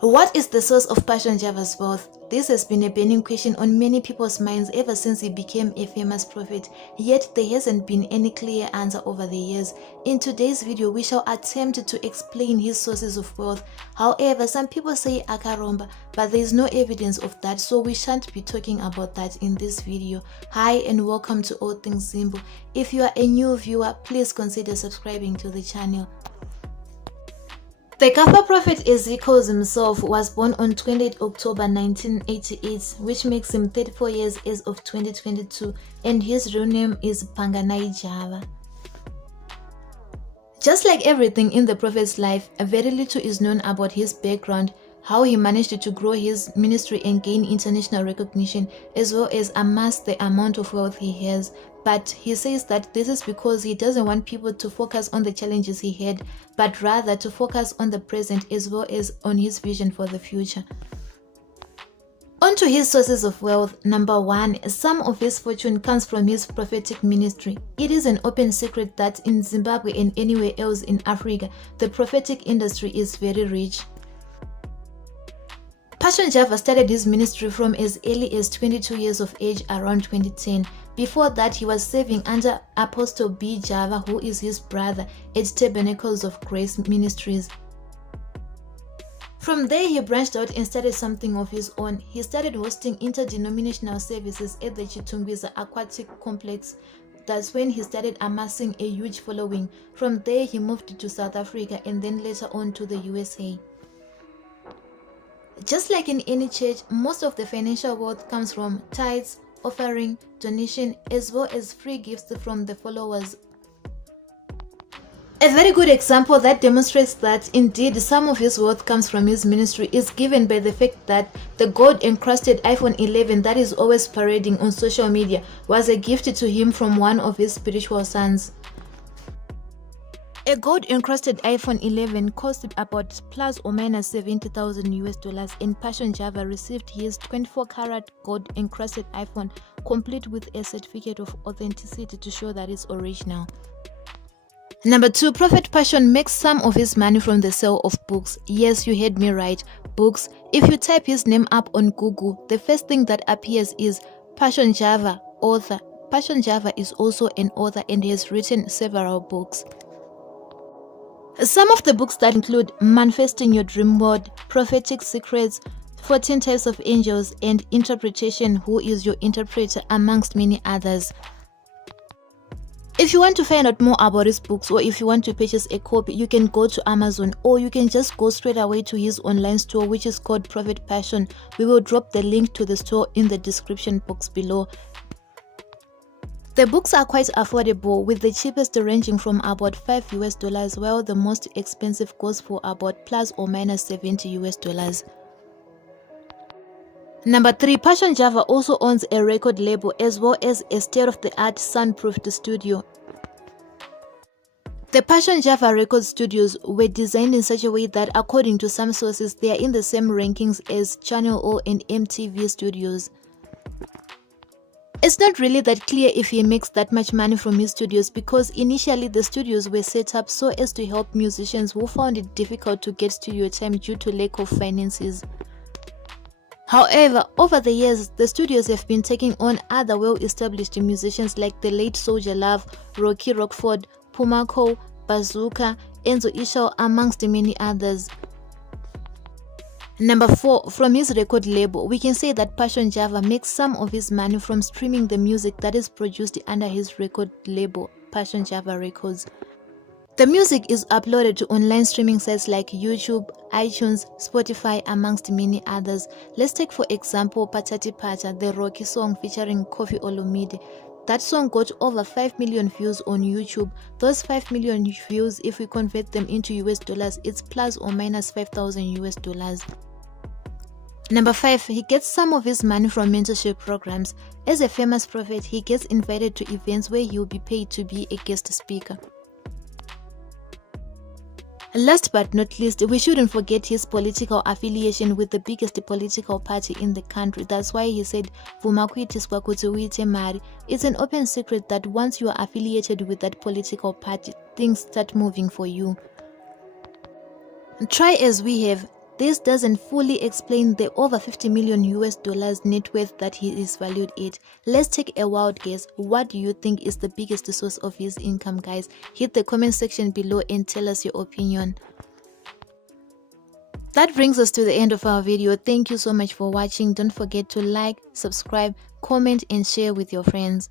What is the source of Passion Java's wealth? This has been a burning question on many people's minds ever since he became a famous prophet, yet there hasn't been any clear answer over the years. In today's video, we shall attempt to explain his sources of wealth. However, some people say Akaromba, but there is no evidence of that, so we shan't be talking about that in this video. Hi and welcome to All Things Zimbo. If you are a new viewer, please consider subscribing to the channel. The Kafa prophet Ezekiel himself was born on 28 October 1988, which makes him 34 years as of 2022, and his real name is Panganai Java. Just like everything in the prophet's life, very little is known about his background, how he managed to grow his ministry and gain international recognition, as well as amass the amount of wealth he has. But he says that this is because he doesn't want people to focus on the challenges he had, but rather to focus on the present as well as on his vision for the future. On to his sources of wealth. Number 1, some of his fortune comes from his prophetic ministry. It is an open secret that in Zimbabwe and anywhere else in Africa, the prophetic industry is very rich. Passion Java started his ministry from as early as 22 years of age around 2010. Before that, he was serving under Apostle B. Java, who is his brother, at Tabernacles of Grace Ministries. From there, he branched out and started something of his own. He started hosting interdenominational services at the Chitungwiza Aquatic Complex. That's when he started amassing a huge following. From there, he moved to South Africa and then later on to the USA. Just like in any church, most of the financial wealth comes from tithes, offering, donation, as well as free gifts from the followers. A very good example that demonstrates that indeed some of his wealth comes from his ministry is given by the fact that the gold-encrusted iPhone 11 that is always parading on social media was a gift to him from one of his spiritual sons. A gold-encrusted iPhone 11 costed about plus or minus 70,000 US dollars, and Passion Java received his 24-karat gold-encrusted iPhone complete with a certificate of authenticity to show that it's original. Number 2, Prophet Passion makes some of his money from the sale of books. Yes, you heard me right, books. If you type his name up on Google, the first thing that appears is Passion Java, author. Passion Java is also an author and has written several books. Some of the books that include Manifesting Your Dream World, Prophetic Secrets, 14 Types of Angels, and Interpretation, Who is Your Interpreter, amongst many others. If you want to find out more about his books, or if you want to purchase a copy, you can go to Amazon, or you can just go straight away to his online store, which is called Prophet Passion. We will drop the link to the store in the description box below. The books are quite affordable, with the cheapest ranging from about 5 US dollars, while the most expensive goes for about plus or minus 70 US dollars. Number 3, Passion Java also owns a record label as well as a state-of-the-art soundproofed studio. The Passion Java record studios were designed in such a way that, according to some sources, they are in the same rankings as Channel O and MTV studios. It's not really that clear if he makes that much money from his studios, because initially the studios were set up so as to help musicians who found it difficult to get studio time due to lack of finances. However, over the years, the studios have been taking on other well-established musicians like the late Soldier Love, Rocky Rockford, Pumako, Bazooka, Enzo Ishao, amongst many others. Number 4, from his record label, we can say that Passion Java makes some of his money from streaming the music that is produced under his record label, Passion Java Records. The music is uploaded to online streaming sites like YouTube, iTunes, Spotify, amongst many others. Let's take for example Patati Pata, the Rocky song featuring Koffi Olomide. That song got over 5 million views on YouTube. Those 5 million views, if we convert them into US dollars, it's plus or minus 5,000 US dollars. Number 5, he gets some of his money from mentorship programs. As a famous prophet, he gets invited to events where he will be paid to be a guest speaker. Last but not least, we shouldn't forget his political affiliation with the biggest political party in the country. That's why he said, it's an open secret that once you are affiliated with that political party, things start moving for you. Try as we have, This doesn't fully explain the over 50 million US dollars net worth that he is valued at. Let's take a wild guess. What do you think is the biggest source of his income, guys? Hit the comment section below and tell us your opinion. That brings us to the end of our video. Thank you so much for watching. Don't forget to like, subscribe, comment and share with your friends.